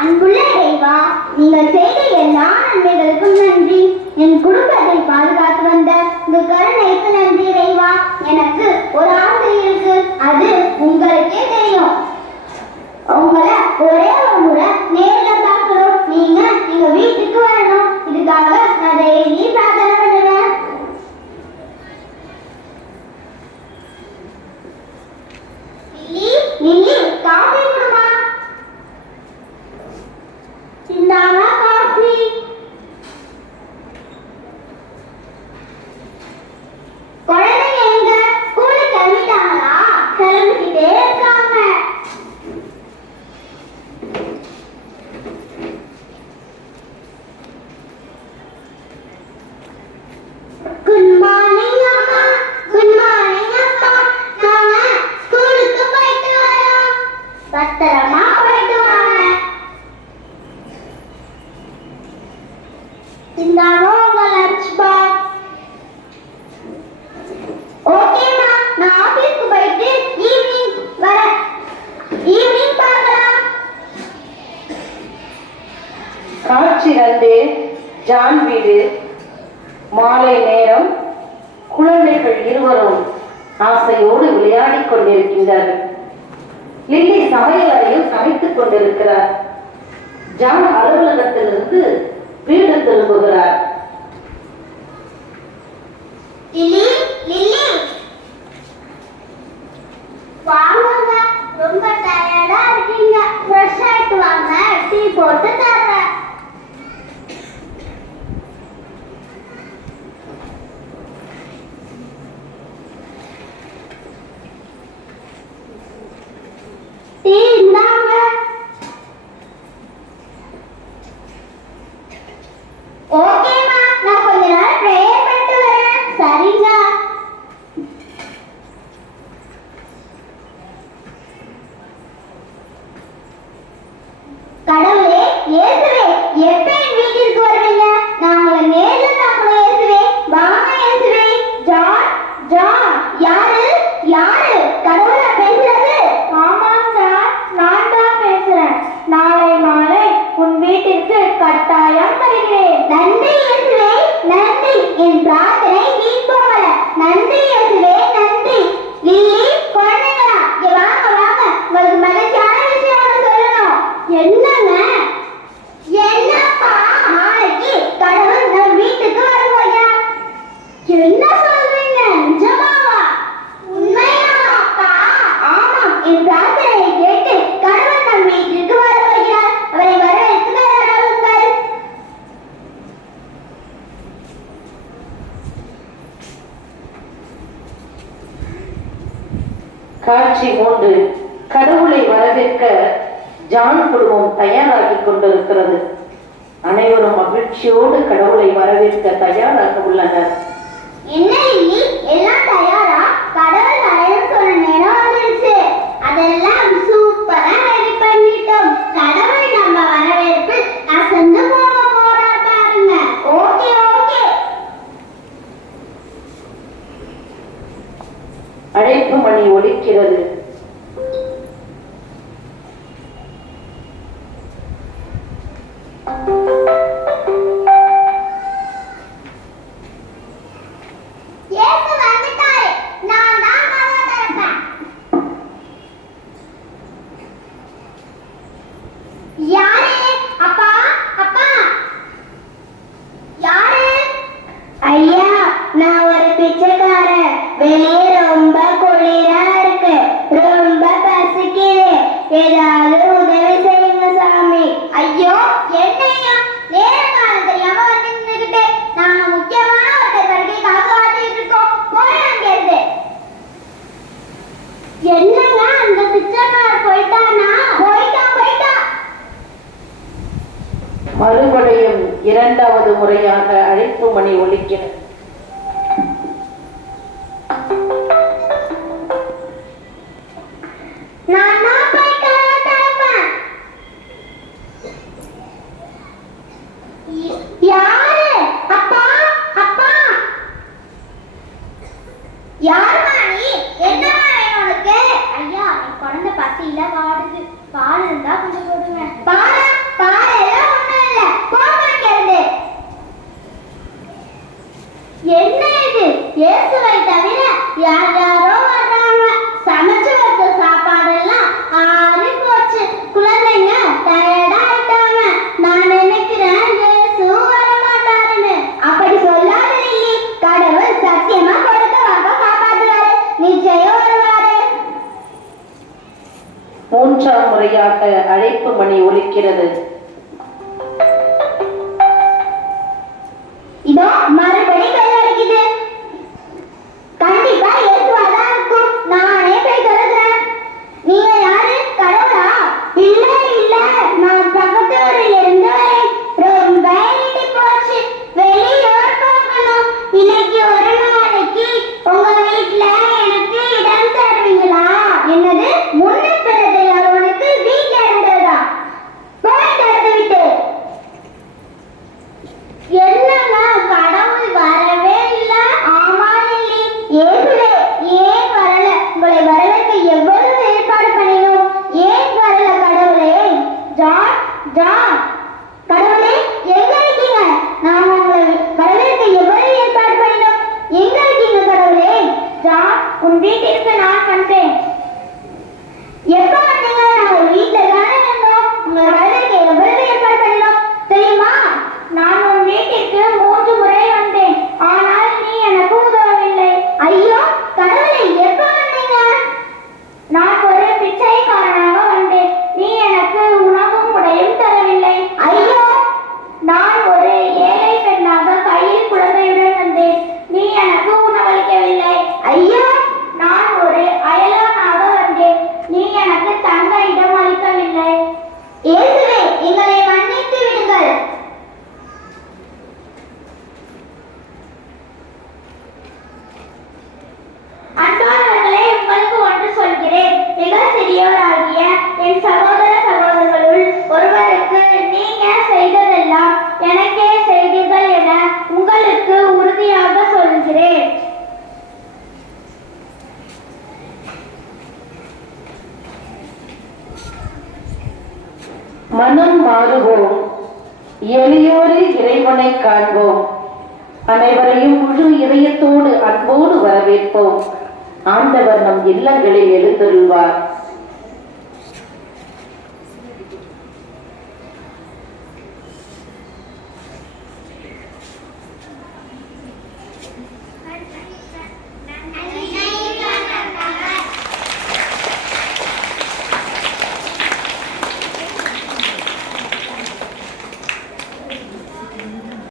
அன்புள்ள இறைவா, நீங்கள் செய்த எல்லா நன்மைகளுக்கும் நன்றி. என் குடும்பத்தை பாதுகாத்து வந்த உங்க கருணைக்கு நன்றி இறைவா. எனக்கு ஒரு ஆசை இருக்கு, அது உங்களுக்கே தெரியும். உங்களை ஒரே ஒரு முறை நேரில் பார்க்கணும். நீங்க எங்க வீட்டுக்கு வரணும். இதுக்காக நான் டெய்லி பிரார்த்தனை பண்ணுவேன். லில்லி, காஃபி குடுமா. இந்தாங்க காஃபி. குழந்தைங்க எங்க? ஸ்கூலுக்கு கிளம்பிட்டாங்களா? கிளம்பிக்கிட்டே இருக்காங்க. குட் மார்னிங் அம்மா. குட் மார்னிங் அப்பா. நாங்க ஸ்கூலுக்கு போயிட்டு வரோம். பத்திரமா போயிட்டு வாங்க. இந்தாங்க உங்க லஞ்ச் பாக்ஸ். ஓகேம்மா, நான் ஆபீஸ்க்கு போயிட்டு ஈவினிங் வரேன். ஈவினிங் பார்க்கலாம். காட்சி 2. ஜான் வீடு. மாலை நேரம். குழந்தைகள் இருவரும் ஆசையோடு விளையாடிக் கொண்டிருக்கின்றனர். லில்லி சமையல் அறையில் சமைத்துக் கொண்டிருக்கிறார். ஜான் அலுவலகத்திலிருந்து வீடு திரும்புகிறார். லில்லி, லில்லி, வாங்க. ரொம்ப டயர்டா இருக்கீங்க. ஃப்ரெஷ் ஆயிட்டு வாங்க, டீ போட்டு தர்றேன். டீ இந்தாங்க. ஓகேம்மா, நான் கொஞ்ச நேரம் ப்ரேயர் பண்ணிட்டு வரேன். சரிங்க. கடவுளே, இயேசுவே, எப்ப என் வீட்டிற்கு வருவீங்க? நான் உங்களை நேர்ல பார்க்கணும் இயேசுவே. வாங்க இயேசுவே. ஜான், ஜான், யாரு யாரு கடவுளா பேசுறது? ஆமாம் ஜான், நான் தான் பேசுறேன். நாளை மாலை உன் வீட்டிற்கு கட்டாயம் வருகிறேன். நன்றி இயேசுவே, நன்றி. என் பிரார்த்தனை வீண் போகல. நன்றி இயேசுவே, நன்றி. லில்லி, குழந்தைங்களா, இங்க வாங்க வாங்க. உங்களுக்கு மகிழ்ச்சியான விஷயம் ஒன்று சொல்லணும். என்னங்க? என்னப்பா? நாளைக்கு கடவுள் நம் வீட்டுக்கு வருவாயா? என்ன சொல்றீங்க? நிஜமாவா? உண்மையாப்பா? ஆமாம், என் பிரார்த்தனையை கேட்டு கடவுள் நம் வீட்டிற்கு வருவார். அவரை வரவேற்க தயாராகுங்கள். காட்சி 3. கடவுளை வரவேற்க ஜான் குடும்பம் தயாராகி கொண்டிருக்கிறது. அனைவரும் மகிழ்ச்சியோடு கடவுளை வரவேற்க தயாராக உள்ளனர். என்ன லில்லி, எல்லாம் தயாரா? கடவுள் வரேன்னு சொன்ன நேரம் வந்துருச்சு. அதெல்லாம் சூப்பரா ரெடி பண்ணிட்டோம். கடவுள் நம்ம வரவேற்பு அசந்து போக போறார் பாருங்க. Okay okay. அழைப்பு மணி ஒலிக்கிறது. இயேசு வந்துட்டாரு. நான் தான் கதவை திறப்பேன். யாரு? அப்பா, அப்பா. யாரு? ஐயா, நான் ஒரு பிச்சைக்காரன். வெளியே ரொம்ப குளிரா இருக்கு. ரொம்ப பசிக்குது. ஏதாவது உதவி செய்யுங்க சாமி. ஐயோ, என்னையா நேரம் தெரியாம வந்து நின்னுகிட்டு. நாங்க முக்கியமான ஒருத்தர் வருகைக்காக காத்துட்டு இருக்கோம். போய் அங்க இருந்து. என்னங்க, அந்த பிச்சைக்காரர் போயிட்டானா? போயிட்டான். மறுபடியும் 2வது முறையாக அழைப்பு மணி ஒலிக்கிறது. நான் போய் கதவை திறப்பேன். யாரு? அப்பா, அப்பா. யாருமா நீ? என்னமா வேணும் உனக்கு? ஐயா, என் குழந்தை பசியில வாடுது. பால் இருந்தா கொஞ்சம் கொடுங்க. பாலா? என்ன இது? இயேசுவை தவிர யார் யாரோ வர்றாங்க. சமைச்சு வச்ச சாப்பாடெல்லாம் ஆறி போச்சு. குழந்தைங்க டயர்டா ஆயிட்டாங்க. நான் நினைக்கிறேன் இயேசு வரமாட்டாருன்னு. அப்படி சொல்லாத லில்லி. கடவுள் சத்தியமா கொடுத்த வாக்க காப்பாத்துவாரு. நிச்சயம் வருவாரு. மூன்றாம் முறையாக அழைப்பு மணி ஒலிக்கிறது. இதோ மறுபடி bell அடிக்குது. கண்டிப்பா இயேசுவாதான் இருக்கும். நானே போய் திறக்கிறேன். நீங்க யாரு? கடவுளா? இல்ல இல்ல, நான் பக்கத்து ஊரில் இருந்து வரேன். ரொம்ப இருட்டி போச்சு. வெளியூர் போகணும். இன்னைக்கு ஒரு நாளைக்கு உங்க வீட்ல எனக்கு இடம் தருவீங்களா? என்னது? முன்ன பிறகு உனக்கு வீட்ல இருந்ததா? போய் திறந்து விட்டு. என்னங்க, கடவுள் வரவே இல்ல? ஆமா லில்லி. இயேசுவே ஏன் வரல? உங்களை வரவேற்க எவ்வளவு ஏற்பாடு பண்ணினோம். ஏன் வரல கடவுளே? ஜான் ஜான், கடவுளே எங்க இருக்கீங்க? நாம உங்களை வரவேற்க எவ்வளவு ஏற்பாடு பண்ணினோம். எங்க இருக்கீங்க கடவுளே? ஜான், உன் வீட்டிற்கு நான் வந்தேன். எப்ப வந்தீங்க? நான் ஒரு வீட்டுல தானே இருந்தோம். உங்களை வரவேற்க எவ்வளவு ஏற்பாடு பண்ணினோம் தெரியுமா? நான் உன் வீட்டிற்கு 3 முறை வந்தேன். ஆனால் நீ எனக்கு உதவவில்லை. ஐயோ கடவுளே, எப்ப வந்தீங்க? நான் ஒரு பிச்சைக்காரனாக வந்தேன். நீ எனக்கு உணவும் உடையும் தரவில்லை. ஐயோ, நான் ஒரு ஏழை பெண்ணாக கையில் குழந்தையுடன் வந்தேன். நீ எனக்கு உணவளிக்கவில்லை. ஐயோ, நான் ஒரு அயலானாக வந்தேன். நீ எனக்கு தங்க இடம் அளிக்கவில்லை. இயேசுவே எங்களை மன்னித்து விடுங்கள். அன்பானவர்களே, உங்களுக்கு ஒன்று சொல்கிறேன். மிக சிறியோராகிய என் சகோதர சகோதரர்களுள் ஒருவருக்கு நீங்க செய்ததெல்லாம் எனக்கே செய்தீர்கள் என உங்களுக்கு உறுதியாக சொல்கிறேன். மனம் மாறுவோம், எளியோரில் இறைவனை காண்போம், அனைவரையும் முழு இதயத்தோடு அன்போடு வரவேற்போம். ஆண்டவர் நம் இல்லங்களில் எழுந்தருள்வார்.